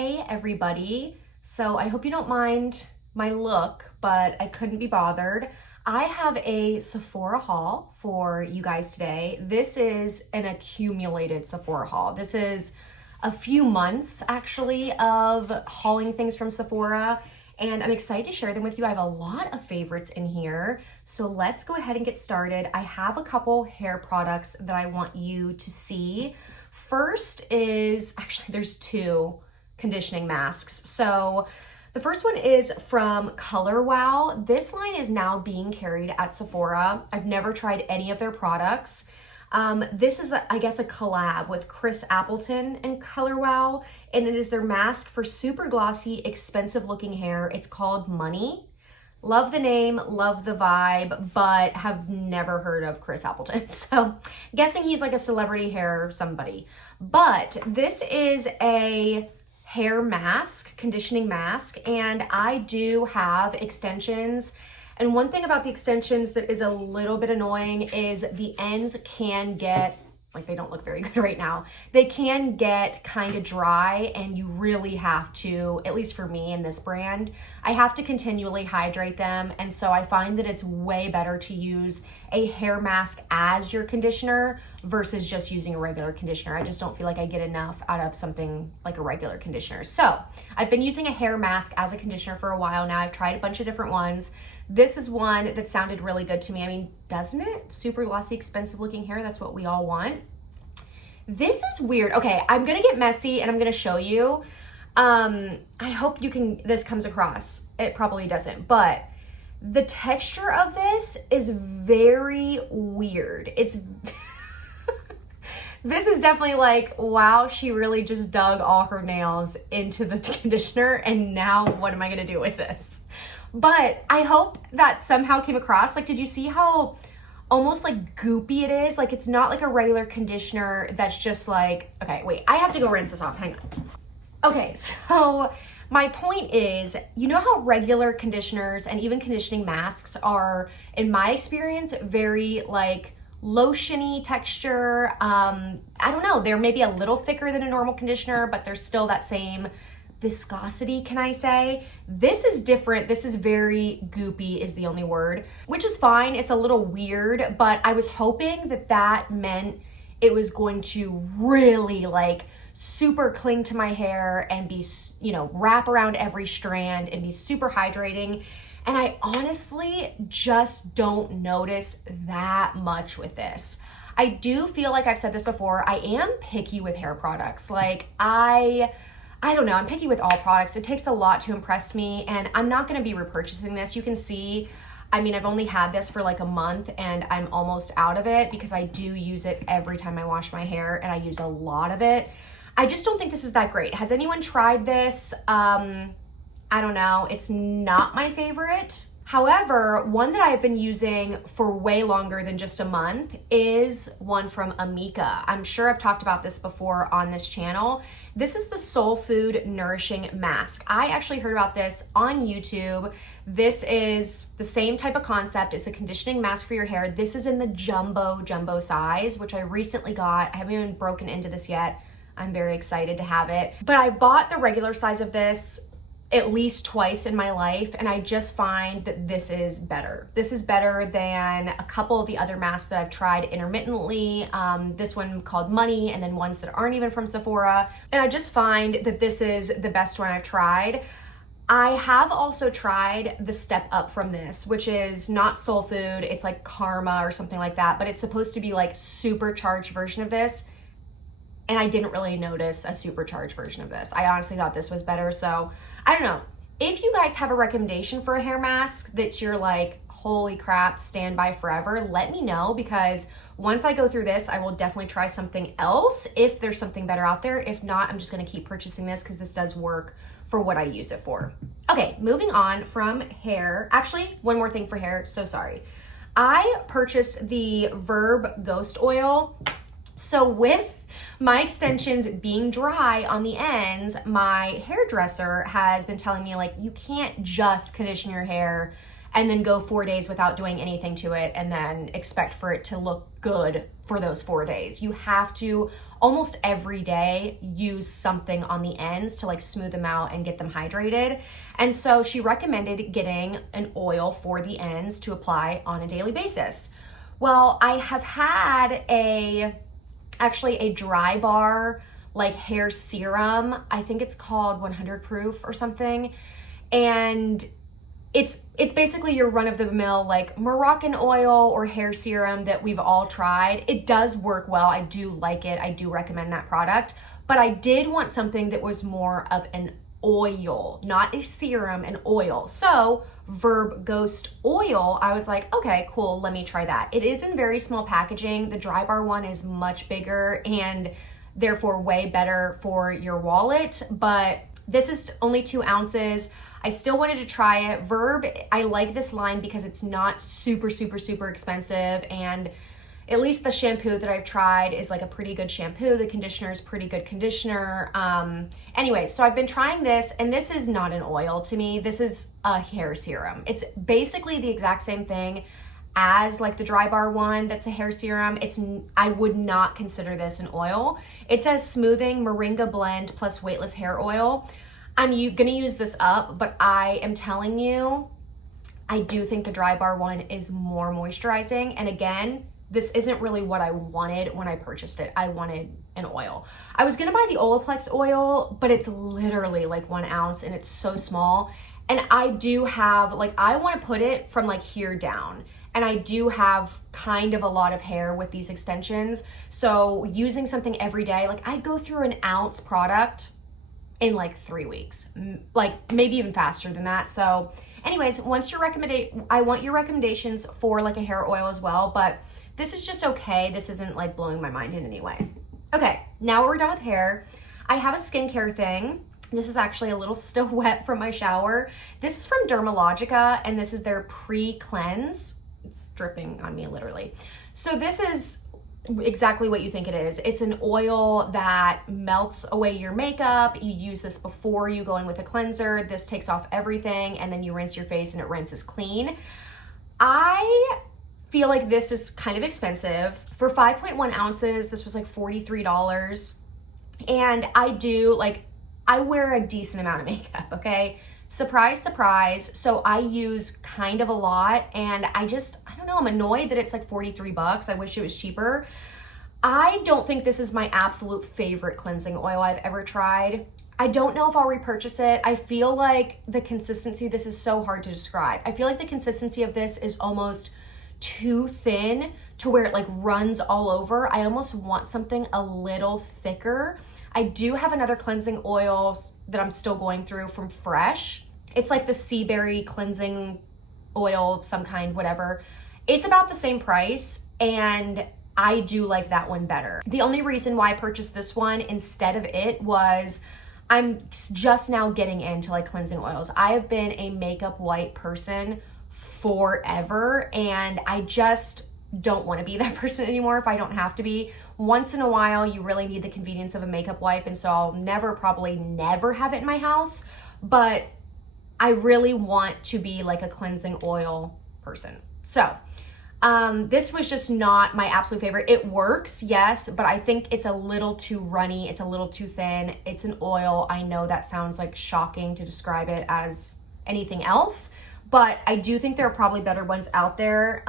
Hey everybody, so I hope you don't mind my look, but I couldn't be bothered. I have a Sephora haul for you guys today. This is an accumulated Sephora haul. This is a few months actually of hauling things from Sephora, and I'm excited to share them with you. I have a lot of favorites in here, so let's go ahead and get started. I have a couple hair products that I want you to see. First is, actually there's two conditioning masks. So the first one is from Color Wow. This line is now being carried at Sephora. I've never tried any of their products. This is, I guess, a collab with Chris Appleton and Color Wow, and it is their mask for super glossy, expensive looking hair. It's called Money. Love the name, love the vibe, but have never heard of Chris Appleton. So guessing he's like a celebrity hair somebody. But this is a hair mask, conditioning mask, and I do have extensions. And one thing about the extensions that is a little bit annoying is the ends can get, like, they don't look very good right now. They can get kind of dry, and you really have to, at least for me in this brand, I have to continually hydrate them. And so I find that it's way better to use a hair mask as your conditioner versus just using a regular conditioner. I just don't feel like I get enough out of something like a regular conditioner. So I've been using a hair mask as a conditioner for a while now. I've tried a bunch of different ones. This is one that sounded really good to me. I mean, doesn't it? Super glossy, expensive looking hair. That's what we all want. This is weird. Okay, I'm gonna get messy and I'm gonna show you. I hope this comes across. It probably doesn't, but the texture of this is very weird. This is definitely like, wow, she really just dug all her nails into the conditioner, and now what am I gonna do with this? But I hope that somehow came across. Like, did you see how almost like goopy it is? Like, it's not like a regular conditioner that's just like, okay, wait, I have to go rinse this off, hang on. Okay, so my point is, you know how regular conditioners and even conditioning masks are, in my experience, very like lotiony texture. I don't know, they're maybe a little thicker than a normal conditioner, but they're still that same viscosity, can I say? This is different. This is very goopy is the only word, which is fine. It's a little weird, but I was hoping that that meant it was going to really like super cling to my hair and be, you know, wrap around every strand and be super hydrating. And I honestly just don't notice that much with this. I do feel like I've said this before, I am picky with hair products. Like I don't know, I'm picky with all products. It takes a lot to impress me, and I'm not gonna be repurchasing this. You can see, I mean, I've only had this for like a month and I'm almost out of it because I do use it every time I wash my hair, and I use a lot of it. I just don't think this is that great. Has anyone tried this? I don't know, it's not my favorite. However, one that I've been using for way longer than just a month is one from Amika. I'm sure I've talked about this before on this channel. This is the Soul Food Nourishing Mask. I actually heard about this on YouTube. This is the same type of concept. It's a conditioning mask for your hair. This is in the jumbo size, which I recently got. I haven't even broken into this yet. I'm very excited to have it. But I bought the regular size of this at least twice in my life, and I just find that this is better. This is better than a couple of the other masks that I've tried intermittently. This one called Money, and then ones that aren't even from Sephora. And I just find that this is the best one I've tried. I have also tried the step up from this, which is not Soul Food, it's like Karma or something like that, but it's supposed to be like supercharged version of this. And I didn't really notice a supercharged version of this. I honestly thought this was better. So I don't know. If you guys have a recommendation for a hair mask that you're like, holy crap, stand by forever, let me know, because once I go through this, I will definitely try something else if there's something better out there. If not, I'm just gonna keep purchasing this because this does work for what I use it for. Okay, moving on from hair. Actually, one more thing for hair, so sorry. I purchased the Verb Ghost Oil. So with my extensions being dry on the ends, my hairdresser has been telling me, like, you can't just condition your hair and then go 4 days without doing anything to it and then expect for it to look good for those 4 days. You have to almost every day use something on the ends to like smooth them out and get them hydrated. And so she recommended getting an oil for the ends to apply on a daily basis. Well, I have had actually a dry bar like hair serum. I think it's called 100 proof or something. And it's basically your run-of-the-mill like Moroccan oil or hair serum that we've all tried. It does work well. I do like it. I do recommend that product. But I did want something that was more of an oil, not a serum, an oil. So Verb Ghost Oil, I was like, okay, cool, let me try that. It is in very small packaging. The dry bar one is much bigger and therefore way better for your wallet, but this is only 2 ounces. I still wanted to try it. Verb, I like this line because it's not super expensive, and at least the shampoo that I've tried is like a pretty good shampoo. The conditioner is pretty good conditioner. Anyway, so I've been trying this, and this is not an oil to me. This is a hair serum. It's basically the exact same thing as like the dry bar one that's a hair serum. I would not consider this an oil. It says smoothing moringa blend plus weightless hair oil. I'm gonna use this up, but I am telling you, I do think the dry bar one is more moisturizing. And again, this isn't really what I wanted when I purchased it. I wanted an oil. I was gonna buy the Olaplex oil, but it's literally like 1 ounce and it's so small. And I do have, like, I wanna put it from like here down. And I do have kind of a lot of hair with these extensions. So using something every day, like I'd go through an ounce product in like 3 weeks, like maybe even faster than that. So anyways, I want your recommendations for like a hair oil as well, but this is just okay. This isn't like blowing my mind in any way. Okay, now we're done with hair. I have a skincare thing. This is actually a little still wet from my shower. This is from Dermalogica, and this is their pre-cleanse. It's dripping on me literally. So this is exactly what you think it is. It's an oil that melts away your makeup. You use this before you go in with a cleanser. This takes off everything, and then you rinse your face and it rinses clean. I feel like this is kind of expensive. For 5.1 ounces, this was like $43. And I wear a decent amount of makeup, okay? Surprise, surprise. So I use kind of a lot, and I don't know, I'm annoyed that it's like 43 bucks. I wish it was cheaper. I don't think this is my absolute favorite cleansing oil I've ever tried. I don't know if I'll repurchase it. I feel like the consistency, this is so hard to describe. I feel like the consistency of this is almost too thin to where it like runs all over. I almost want something a little thicker. I do have another cleansing oil that I'm still going through from Fresh. It's like the Seaberry Cleansing Oil of some kind, whatever. It's about the same price, and I do like that one better. The only reason why I purchased this one instead of it was I'm just now getting into like cleansing oils. I have been a makeup white person forever, and I just don't want to be that person anymore if I don't have to be. Once in a while, you really need the convenience of a makeup wipe, and so I'll probably never have it in my house, but I really want to be like a cleansing oil person. So this was just not my absolute favorite. It works, yes, but I think it's a little too runny. It's a little too thin. It's an oil. I know that sounds like shocking to describe it as anything else, but I do think there are probably better ones out there.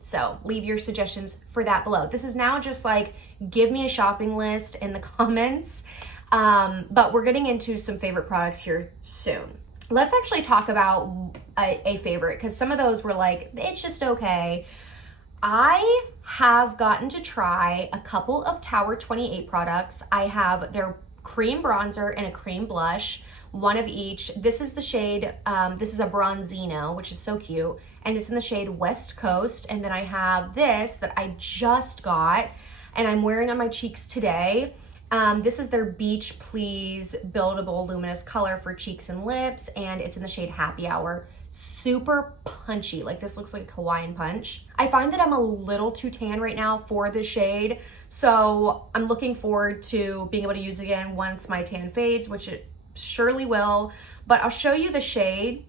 So leave your suggestions for that below. This is now just like, give me a shopping list in the comments. But we're getting into some favorite products here soon. Let's actually talk about a favorite, because some of those were like, it's just okay. I have gotten to try a couple of Tower 28 products. I have their cream bronzer and a cream blush, one of each. This is the shade, this is a Bronzino, which is so cute, and it's in the shade West Coast. And then I have this that I just got and I'm wearing on my cheeks today. This is their Beach Please Buildable Luminous Color for cheeks and lips, and it's in the shade Happy Hour. Super punchy, like this looks like Hawaiian punch. I find that I'm a little too tan right now for this shade, so I'm looking forward to being able to use it again once my tan fades, which it surely will. But I'll show you the shade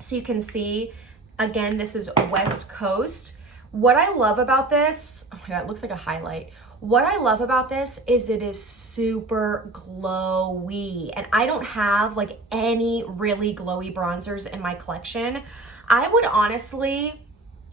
so you can see. Again, this is West Coast. What I love about this, oh my God, it looks like a highlight. What I love about this is it is super glowy, and I don't have like any really glowy bronzers in my collection. I would honestly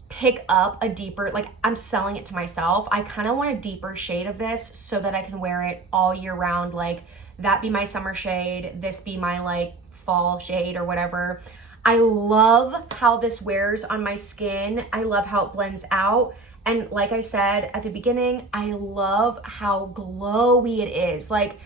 pick up a deeper, like I'm selling it to myself. I kind of want a deeper shade of this so that I can wear it all year round. Like that be my summer shade, this be my like fall shade or whatever. I love how this wears on my skin. I love how it blends out. And like I said at the beginning, I love how glowy it is. Like,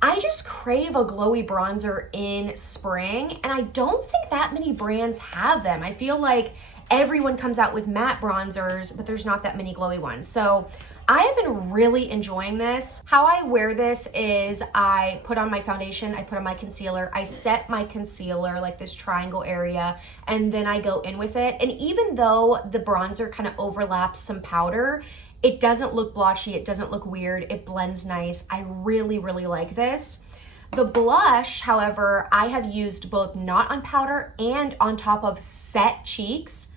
I just crave a glowy bronzer in spring, and I don't think that many brands have them. I feel like everyone comes out with matte bronzers, but there's not that many glowy ones. So I have been really enjoying this. How I wear this is I put on my foundation, I put on my concealer, I set my concealer like this triangle area, and then I go in with it. And even though the bronzer kind of overlaps some powder, it doesn't look blotchy, it doesn't look weird, it blends nice. I really, really like this. The blush, however, I have used both not on powder and on top of set cheeks,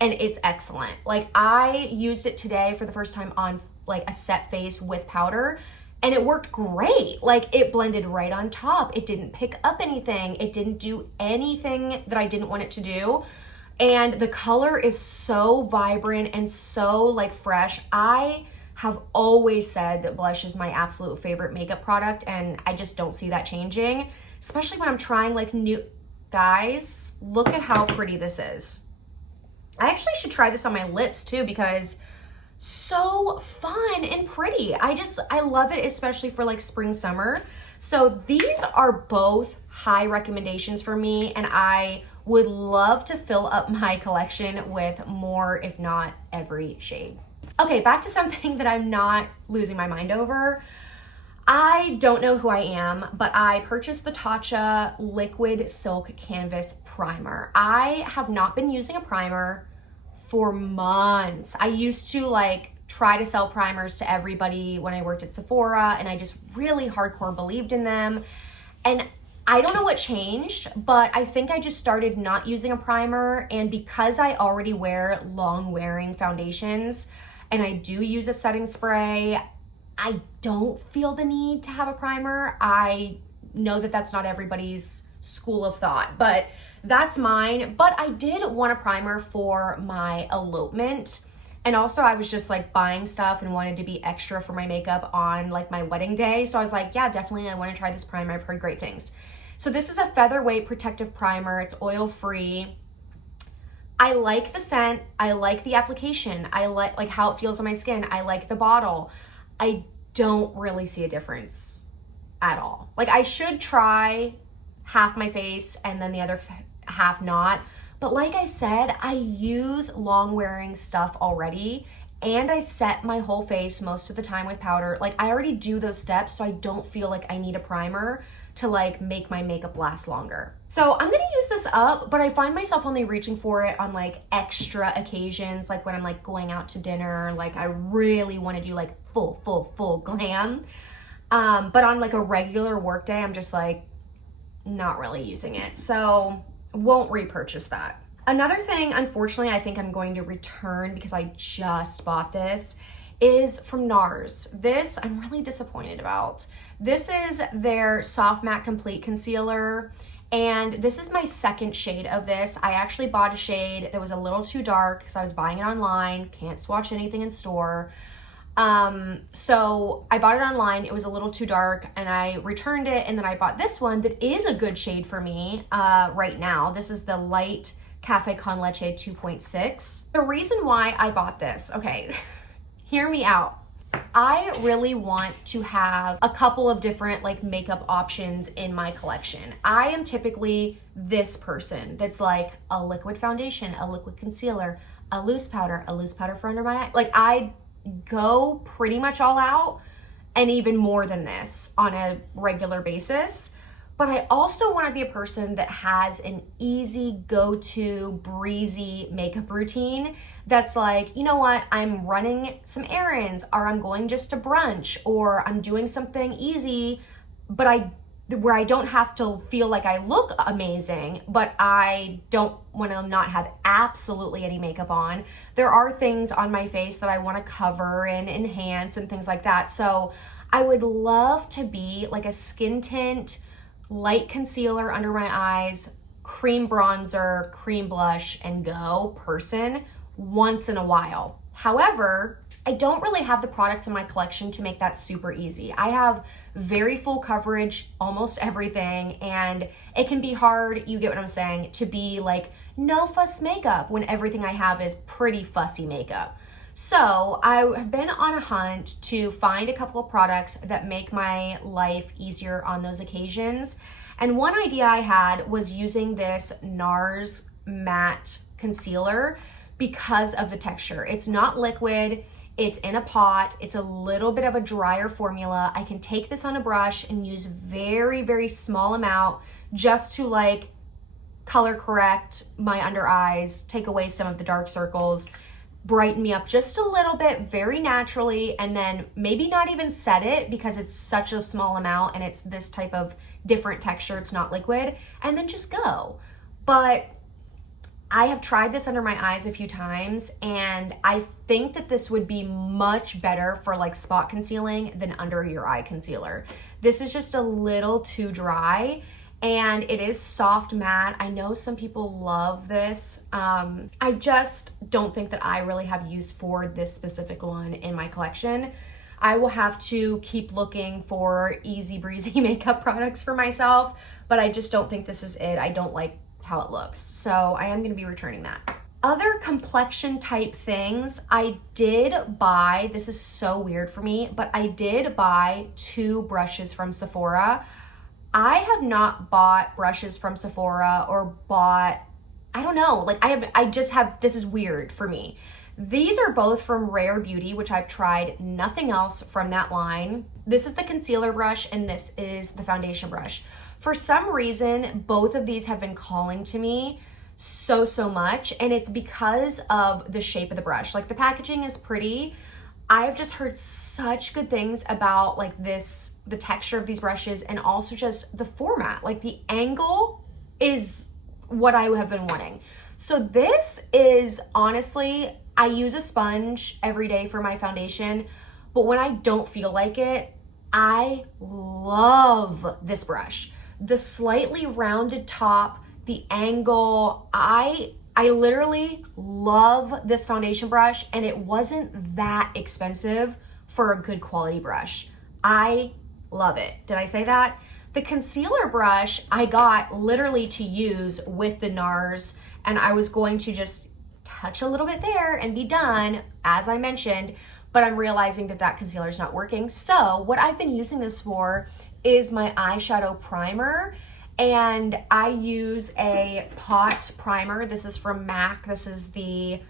and it's excellent. Like, I used it today for the first time on like a set face with powder, and it worked great. Like, it blended right on top. It didn't pick up anything. It didn't do anything that I didn't want it to do. And the color is so vibrant and so like fresh. I have always said that blush is my absolute favorite makeup product, and I just don't see that changing, especially when I'm trying like new. Guys, look at how pretty this is. I actually should try this on my lips too, because so fun and pretty. I love it, especially for like spring, summer. So these are both high recommendations for me, and I would love to fill up my collection with more, if not every shade. Okay, back to something that I'm not losing my mind over. I don't know who I am, but I purchased the Tatcha Liquid Silk Canvas Primer. I have not been using a primer for months. I used to like try to sell primers to everybody when I worked at Sephora, and I just really hardcore believed in them. And I don't know what changed, but I think I just started not using a primer, and because I already wear long wearing foundations and I do use a setting spray, I don't feel the need to have a primer. I know that that's not everybody's school of thought, but that's mine. But I did want a primer for my elopement, and also I was just like buying stuff and wanted to be extra for my makeup on like my wedding day. So I was like, yeah, definitely I want to try this primer. I've heard great things. So this is a Featherweight protective primer. It's oil free. I like the scent. I like the application. I like how it feels on my skin. I like the bottle. I don't really see a difference at all. Like, I should try half my face and then the other half not. But like I said, I use long wearing stuff already, and I set my whole face most of the time with powder. Like, I already do those steps, so I don't feel like I need a primer to like make my makeup last longer. So I'm gonna use this up, but I find myself only reaching for it on like extra occasions, like when I'm like going out to dinner, like I really wanna do like full glam. But on like a regular work day, I'm just like not really using it. So won't repurchase that. Another thing, unfortunately, I think I'm going to return because I just bought this, is from Nars. This I'm really disappointed about. This is their Soft Matte Complete Concealer, and this is my second shade of this. I actually bought a shade that was a little too dark because I was buying it online, can't swatch anything in store. So I bought it online, it was a little too dark, and I returned it, and then I bought this one that is a good shade for me right now. This is the Light Cafe Con Leche 2.6. The reason why I bought this, okay, hear me out. I really want to have a couple of different like makeup options in my collection. I am typically this person that's like a liquid foundation, a liquid concealer, a loose powder for under my eye. Like, I go pretty much all out, and even more than this on a regular basis. But I also want to be a person that has an easy go-to breezy makeup routine that's like, you know what, I'm running some errands, or I'm going just to brunch, or I'm doing something easy, but I where I don't have to feel like I look amazing, but I don't want to not have absolutely any makeup on. There are things on my face that I want to cover and enhance and things like that. So I would love to be like a skin tint, light concealer under my eyes, cream bronzer, cream blush, and go person once in a while. However, I don't really have the products in my collection to make that super easy. I have very full coverage, almost everything, and it can be hard, you get what I'm saying, to be like no fuss makeup when everything I have is pretty fussy makeup. So I have been on a hunt to find a couple of products that make my life easier on those occasions. And one idea I had was using this Nars matte concealer because of the texture. It's not liquid, it's in a pot, it's a little bit of a drier formula. I can take this on a brush and use very, very small amount just to like color correct my under eyes, take away some of the dark circles, brighten me up just a little bit very naturally, and then maybe not even set it because it's such a small amount and it's this type of different texture, it's not liquid, and then just go. But I have tried this under my eyes a few times, and I think that this would be much better for like spot concealing than under your eye concealer. This is just a little too dry, and it is soft matte. I know some people love this. I just don't think that I really have use for this specific one in my collection. I will have to keep looking for easy breezy makeup products for myself, but I just don't think this is it. I don't like how it looks. So I am going to be returning that. Other complexion type things, I did buy, this is so weird for me, but I did buy 2 brushes from Sephora. I have not bought brushes from Sephora or bought, I don't know, like I just have, this is weird for me. These are both from Rare Beauty, which I've tried nothing else from that line. This is the concealer brush and this is the foundation brush. For some reason, both of these have been calling to me so much, and it's because of the shape of the brush. Like the packaging is pretty. I've just heard such good things about like this, the texture of these brushes, and also just the format. Like the angle is what I have been wanting. So this is honestly, I use a sponge every day for my foundation, but when I don't feel like it, I love this brush. The slightly rounded top, the angle, I literally love this foundation brush, and it wasn't that expensive for a good quality brush. I love it. Did I say that? The concealer brush I got literally to use with the Nars, and I was going to just touch a little bit there and be done, as I mentioned, but I'm realizing that that concealer is not working. So what I've been using this for is my eyeshadow primer, and I use a pot primer. This is from MAC. This is the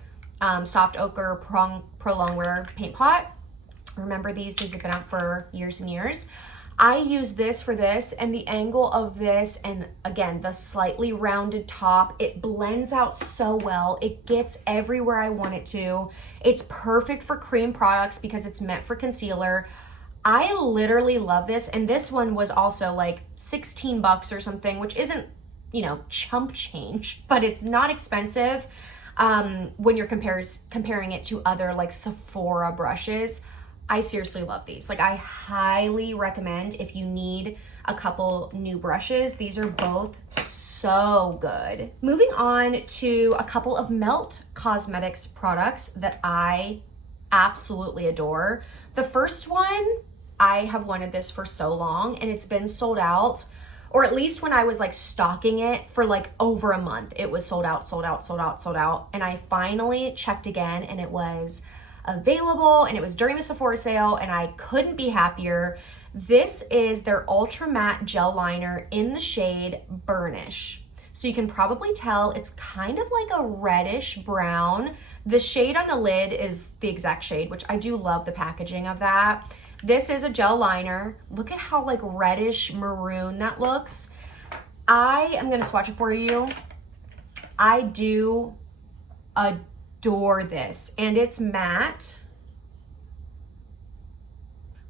Soft Ochre Pro Longwear paint pot. Remember these have been out for years and years. I use this for this, and the angle of this, and again, the slightly rounded top, it blends out so well. It gets everywhere I want it to. It's perfect for cream products because it's meant for concealer. I literally love this, and this one was also like 16 bucks or something, which isn't, you know, chump change, but it's not expensive when you're comparing it to other like Sephora brushes. I seriously love these. Like I highly recommend if you need a couple new brushes. These are both so good. Moving on to a couple of Melt Cosmetics products that I absolutely adore. The first one, I have wanted this for so long, and it's been sold out, or at least when I was like stocking it for like over a month, it was sold out. And I finally checked again, and it was available, and it was during the Sephora sale, and I couldn't be happier. This is their Ultra Matte Gel Liner in the shade Burnish. So you can probably tell it's kind of like a reddish brown. The shade on the lid is the exact shade, which I do love the packaging of that. This is a gel liner. Look at how like reddish maroon that looks. I am gonna swatch it for you. I do adore this, and it's matte.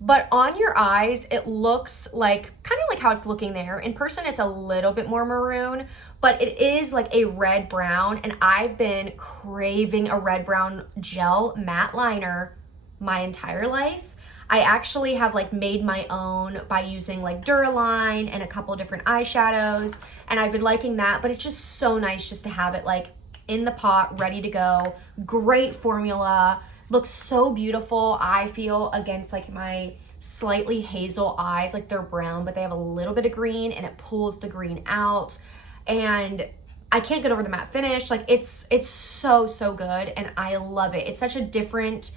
But on your eyes, it looks like kind of like how it's looking there. In person, it's a little bit more maroon, but it is like a red brown, and I've been craving a red brown gel matte liner my entire life. I actually have like made my own by using like Duraline and a couple of different eyeshadows, and I've been liking that, but it's just so nice just to have it like in the pot, ready to go. Great formula, looks so beautiful, I feel, against like my slightly hazel eyes. Like they're brown, but they have a little bit of green, and it pulls the green out, and I can't get over the matte finish. Like it's so good, and I love it. It's such a different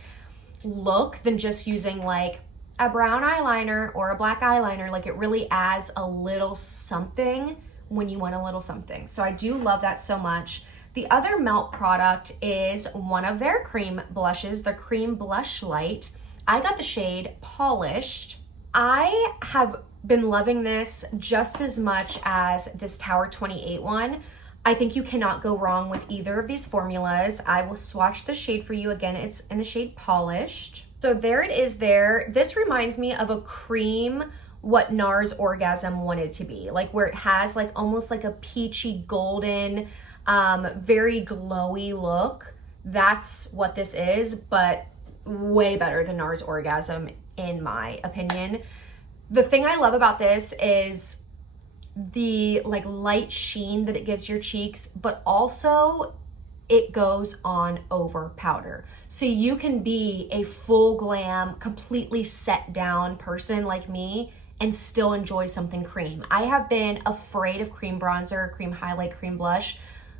look than just using like a brown eyeliner or a black eyeliner. Like it really adds a little something when you want a little something. So I do love that so much. The other Melt product is one of their cream blushes, the Cream Blush Light. I got the shade Polished. I have been loving this just as much as this Tower 28 one. I think you cannot go wrong with either of these formulas. I will swatch the shade for you again. It's in the shade Polished. So there it is there. This reminds me of a cream, what Nars Orgasm wanted to be. Like where it has like almost like a peachy golden, very glowy look. That's what this is, but way better than Nars Orgasm in my opinion. The thing I love about this is the like light sheen that it gives your cheeks, but also it goes on over powder. So you can be a full glam, completely set down person like me and still enjoy something cream. I have been afraid of cream bronzer, cream highlight, cream blush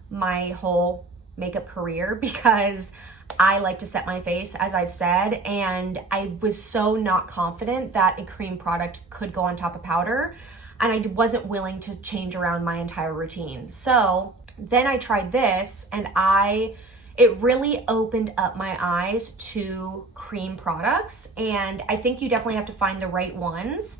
my whole makeup career because I like to set my face, as I've said, and I was so not confident that a cream product could go on top of powder, and I wasn't willing to change around my entire routine. So then I tried this, and it really opened up my eyes to cream products, and I think you definitely have to find the right ones,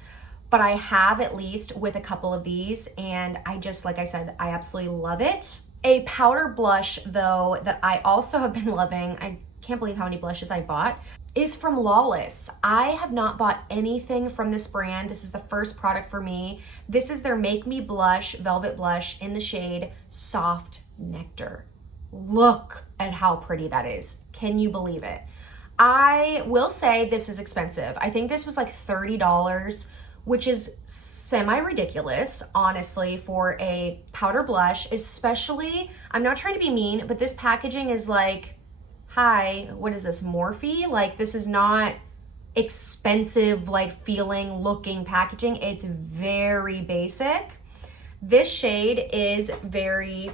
but I have at least with a couple of these, and I just, like I said, I absolutely love it. A powder blush, though, that I also have been loving, I can't believe how many blushes I bought, is from Lawless. I have not bought anything from this brand. This is the first product for me. This is their Make Me Blush Velvet Blush in the shade Soft Nectar. Look at how pretty that is. Can you believe it? I will say this is expensive. I think this was like $30, which is semi-ridiculous, honestly, for a powder blush, especially, I'm not trying to be mean, but this packaging is like, hi, what is this, Morphe? Like, this is not expensive, like, feeling, looking packaging. It's very basic. This shade is very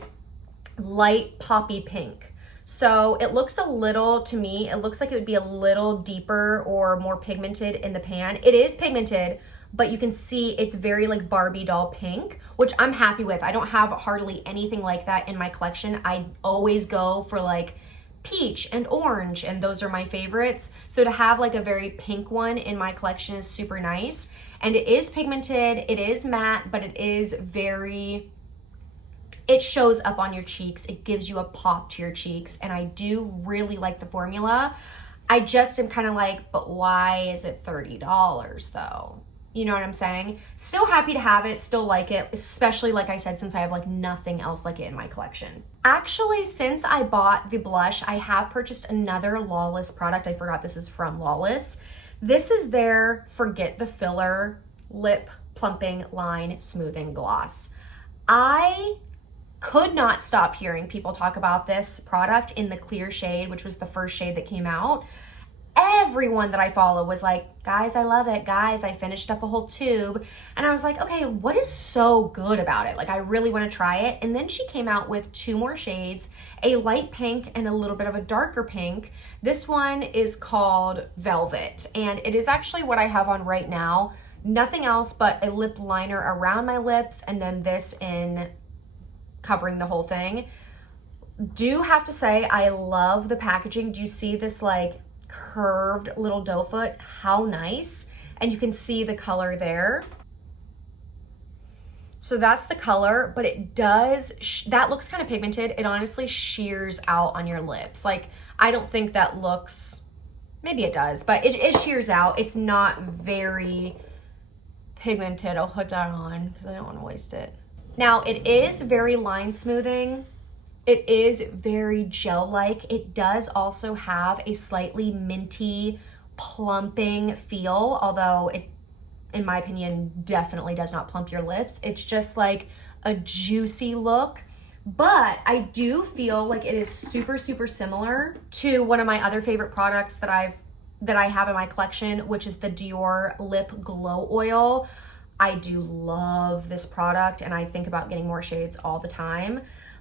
light poppy pink. So it looks a little, to me, it looks like it would be a little deeper or more pigmented in the pan. It is pigmented, but you can see it's very like Barbie doll pink, which I'm happy with. I don't have hardly anything like that in my collection. I always go for like peach and orange, and those are my favorites. So to have like a very pink one in my collection is super nice. And it is pigmented, it is matte, but it is very, it shows up on your cheeks. It gives you a pop to your cheeks, and I do really like the formula. I just am kind of like, but why is it $30 though? You know what I'm saying? Still happy to have it, still like it, especially like I said, since I have like nothing else like it in my collection. Actually, since I bought the blush, I have purchased another Lawless product. I forgot this is from Lawless. This is their Forget the Filler Lip Plumping Line Smoothing Gloss. I could not stop hearing people talk about this product in the clear shade, which was the first shade that came out. Everyone that I follow was like, guys, I love it. Guys, I finished up a whole tube. And I was like, okay, what is so good about it? Like, I really want to try it. And then she came out with two more shades, a light pink and a little bit of a darker pink. This one is called Velvet, and it is actually what I have on right now. Nothing else but a lip liner around my lips, and then this in covering the whole thing. Do have to say, I love the packaging. Do you see this like curved little doe foot? How nice. And you can see the color there. So that's the color, but it does, that looks kind of pigmented. It honestly shears out on your lips. Like, I don't think that looks, maybe it does, but it shears out. It's not very pigmented. I'll put that on because I don't want to waste it. Now, it is very line smoothing. It is very gel-like. It does also have a slightly minty, plumping feel, although it, in my opinion, definitely does not plump your lips. It's just like a juicy look. But I do feel like it is super, super similar to one of my other favorite products that I have in my collection, which is the Dior Lip Glow Oil. I do love this product and I think about getting more shades all the time.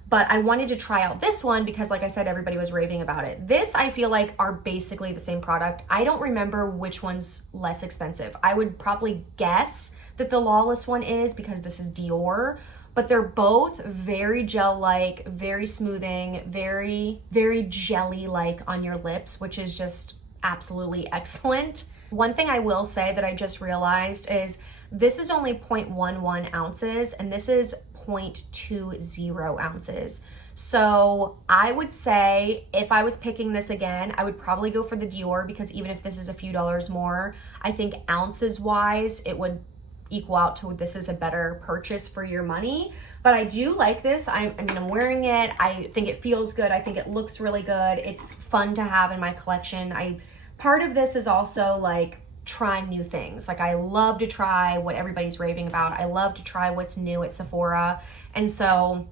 But I wanted to try out this one because, like I said, everybody was raving about it. This, I feel like, are basically the same product. I don't remember which one's less expensive. I would probably guess that the Lawless one is because this is Dior. But they're both very gel-like, very smoothing, very, very jelly-like on your lips, which is just absolutely excellent. One thing I will say that I just realized is this is only 0.11 ounces and this is 0.20 ounces. So I would say if I was picking this again, I would probably go for the Dior because even if this is a few dollars more, I think ounces wise, it would equal out to this is a better purchase for your money. But I do like this. I mean, I'm wearing it. I think it feels good. I think it looks really good. It's fun to have in my collection. Part of this is also like trying new things. Like I love to try what everybody's raving about. I love to try what's new at Sephora. And so,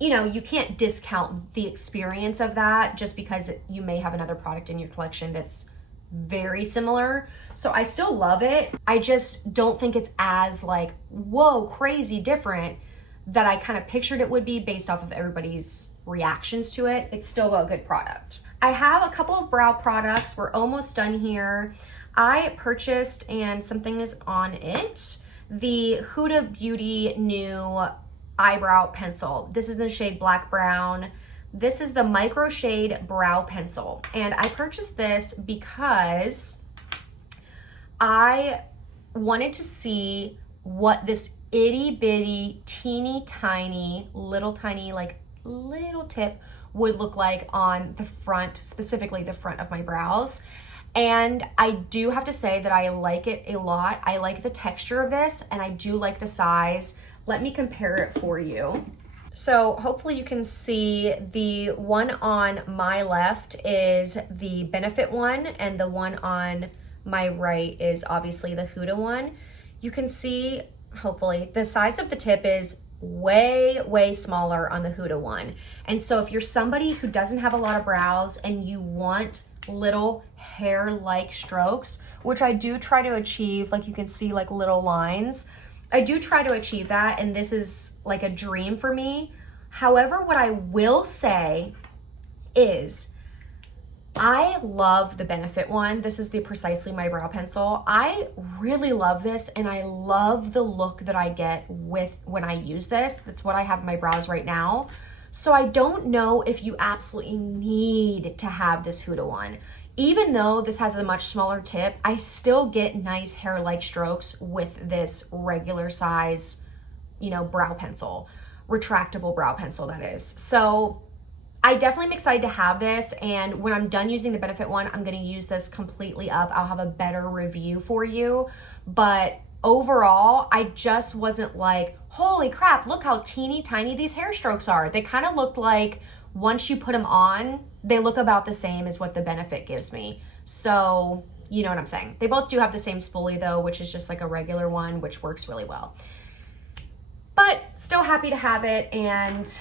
you know, you can't discount the experience of that just because you may have another product in your collection that's very similar. So I still love it. I just don't think it's as like, whoa, crazy different that I kind of pictured it would be based off of everybody's reactions to it. It's still a good product. I have a couple of brow products. We're almost done here. I purchased, and something is on it, the Huda Beauty new eyebrow pencil. This is the shade Black Brown. This is the micro shade brow pencil. And I purchased this because I wanted to see what this itty bitty, teeny tiny, little tiny, like little tip would look like on the front, specifically the front of my brows. And I do have to say that I like it a lot. I like the texture of this and I do like the size. Let me compare it for you. So hopefully you can see the one on my left is the Benefit one and the one on my right is obviously the Huda one. You can see, hopefully, the size of the tip is way, way smaller on the Huda one. And so if you're somebody who doesn't have a lot of brows and you want little hair-like strokes, which I do try to achieve, like you can see like little lines, I do try to achieve that, and this is like a dream for me. However, what I will say is I love the Benefit one. This is the Precisely My Brow Pencil. I really love this, and I love the look that I get with when I use this. That's what I have in my brows right now. So I don't know if you absolutely need to have this Huda one. Even though this has a much smaller tip, I still get nice hair-like strokes with this regular size, you know, brow pencil, retractable brow pencil that is. So I definitely am excited to have this, and when I'm done using the Benefit one, I'm gonna use this completely up. I'll have a better review for you, but overall, I just wasn't like, holy crap, look how teeny tiny these hair strokes are. They kind of looked like once you put them on, they look about the same as what the Benefit gives me. So, you know what I'm saying. They both do have the same spoolie though, which is just like a regular one, which works really well. But still happy to have it, and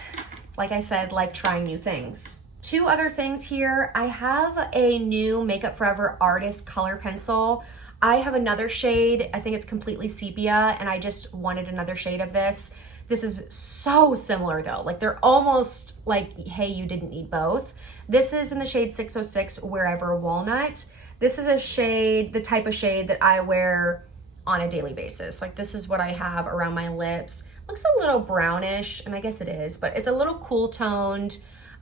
like I said, like trying new things. Two other things here. I have a new Makeup Forever Artist Color Pencil. I have another shade, I think it's completely sepia, and I just wanted another shade of this. This is so similar though. Like they're almost like, hey, you didn't need both. This is in the shade 606 Wherever Walnut. This is a shade, the type of shade that I wear on a daily basis. Like this is what I have around my lips. Looks a little brownish, and I guess it is, but it's a little cool toned,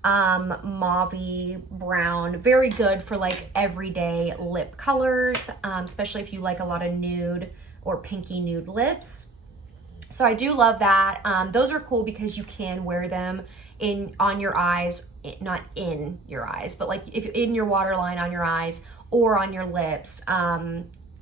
mauve-y brown. Very good for like everyday lip colors, especially if you like a lot of nude or pinky nude lips. So I do love that. Those are cool because you can wear them on your eyes, not in your eyes, but like if in your waterline on your eyes or on your lips.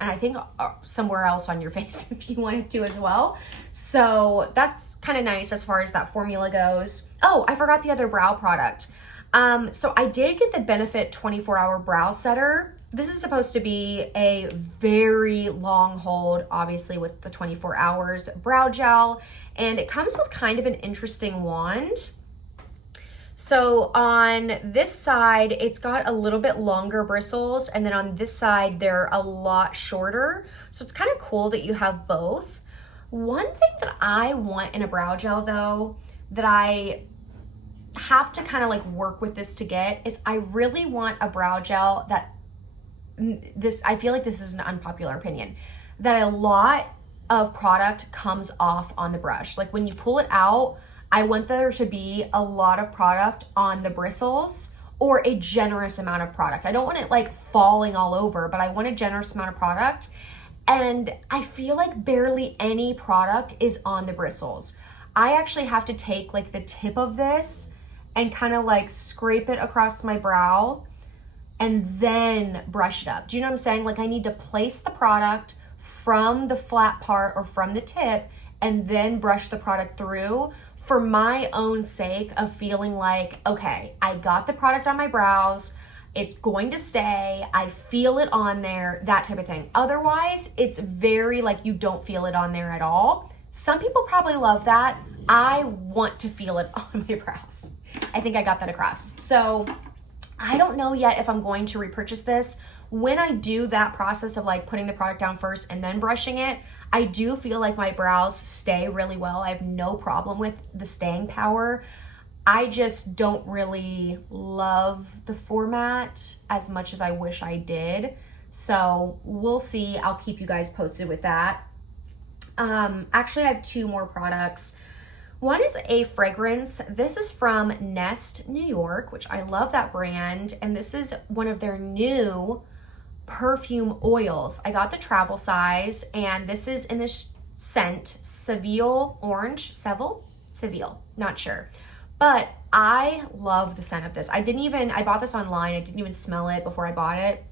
and I think somewhere else on your face if you wanted to as well. So that's kind of nice as far as that formula goes. Oh, I forgot the other brow product. So I did get the Benefit 24-hour brow setter. This is supposed to be a very long hold, obviously with the 24 hours brow gel, and it comes with kind of an interesting wand. So on this side, it's got a little bit longer bristles, and then on this side, they're a lot shorter. So it's kind of cool that you have both. One thing that I want in a brow gel though, that I have to kind of like work with this to get, is I really want a brow gel that I feel like this is an unpopular opinion, that a lot of product comes off on the brush. Like when you pull it out, I want there to be a lot of product on the bristles, or a generous amount of product. I don't want it like falling all over, but I want a generous amount of product. And I feel like barely any product is on the bristles. I actually have to take like the tip of this and kind of like scrape it across my brow and then brush it up. Do you know what I'm saying? Like I need to place the product from the flat part or from the tip and then brush the product through, for my own sake of feeling like, okay, I got the product on my brows, it's going to stay, I feel it on there, that type of thing. Otherwise, it's very like you don't feel it on there at all. Some people probably love that. I want to feel it on my brows. I think I got that across. So I don't know yet if I'm going to repurchase this. When I do that process of like putting the product down first and then brushing it, I do feel like my brows stay really well. I have no problem with the staying power. I just don't really love the format as much as I wish I did. So we'll see. I'll keep you guys posted with that. Actually, I have two more products. One is a fragrance. This is from Nest, New York, which I love that brand. And this is one of their new perfume oils. I got the travel size, and this is in this scent, Seville Orange, Seville, not sure. But I love the scent of this. I bought this online. I didn't even smell it before I bought it.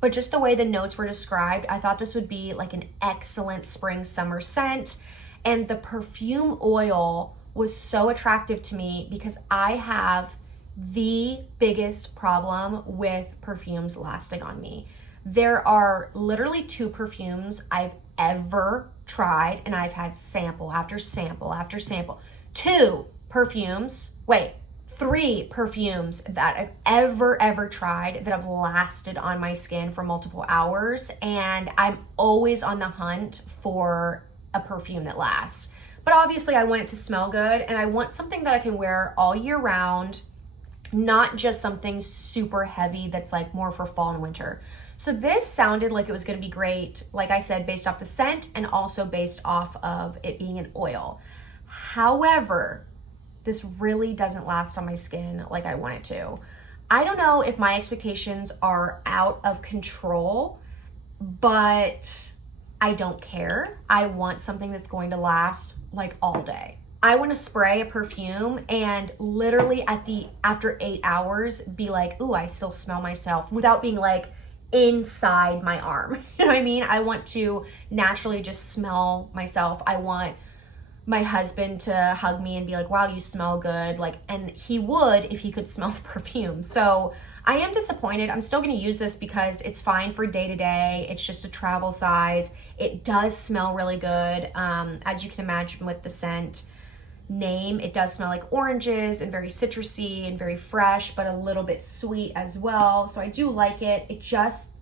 But just the way the notes were described, I thought this would be like an excellent spring summer scent. And the perfume oil was so attractive to me because I have the biggest problem with perfumes lasting on me. There are literally 2 perfumes I've ever tried, and I've had sample after sample after sample. 3 perfumes that I've ever tried that have lasted on my skin for multiple hours, and I'm always on the hunt for a perfume that lasts. But obviously I want it to smell good, and I want something that I can wear all year round, not just something super heavy that's like more for fall and winter. So this sounded like it was going to be great, like I said, based off the scent and also based off of it being an oil. However, this really doesn't last on my skin like I want it to. I don't know if my expectations are out of control, but I don't care. I want something that's going to last like all day. I want to spray a perfume and literally after 8 hours be like, ooh, I still smell myself, without being like inside my arm. You know what I mean? I want to naturally just smell myself. I want my husband to hug me and be like, wow, you smell good. Like, and he would if he could smell the perfume. So I am disappointed. I'm still going to use this because it's fine for day to day. It's just a travel size. It does smell really good. As you can imagine with the scent name, it does smell like oranges and very citrusy and very fresh, but a little bit sweet as well. So I do like it. It just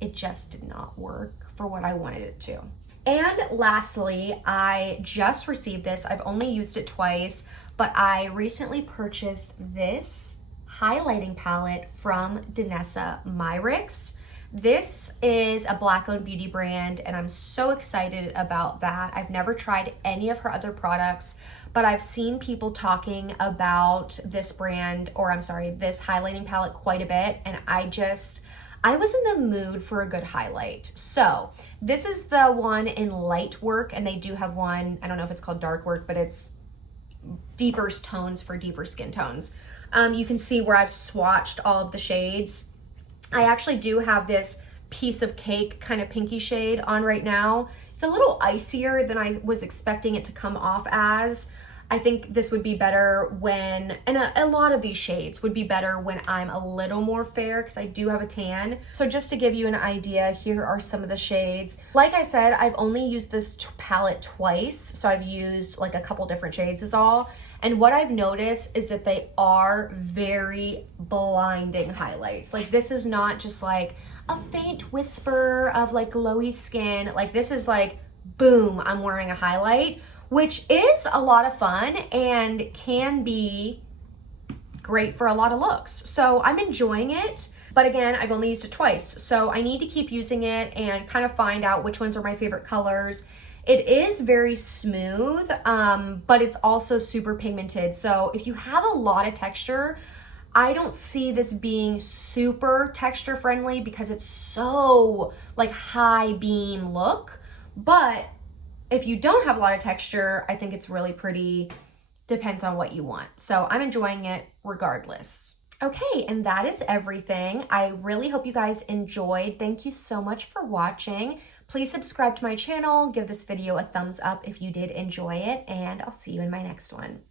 did not work for what I wanted it to. And lastly, I just received this. I've only used it twice, but I recently purchased this highlighting palette from Danessa Myricks. This is a Black-owned beauty brand, and I'm so excited about that. I've never tried any of her other products, but I've seen people talking about this brand, or I'm sorry, this highlighting palette quite a bit, and I was in the mood for a good highlight. So this is the one in light work, and they do have one, I don't know if it's called dark work, but it's deeper tones for deeper skin tones. You can see where I've swatched all of the shades. I actually do have this piece of cake kind of pinky shade on right now. It's a little icier than I was expecting it to come off as. I think this would be better when, and a lot of these shades would be better when I'm a little more fair because I do have a tan. So just to give you an idea, here are some of the shades. Like I said, I've only used this palette twice, so I've used like a couple different shades is all. And what I've noticed is that they are very blinding highlights. Like this is not just like a faint whisper of like glowy skin. Like this is like, boom, I'm wearing a highlight, which is a lot of fun and can be great for a lot of looks. So I'm enjoying it, but again, I've only used it twice. So I need to keep using it and kind of find out which ones are my favorite colors. It is very smooth, but it's also super pigmented. So if you have a lot of texture, I don't see this being super texture friendly because it's so like high beam look, but if you don't have a lot of texture, I think it's really pretty. Depends on what you want. So I'm enjoying it regardless. Okay, and that is everything. I really hope you guys enjoyed. Thank you so much for watching. Please subscribe to my channel. Give this video a thumbs up if you did enjoy it, and I'll see you in my next one.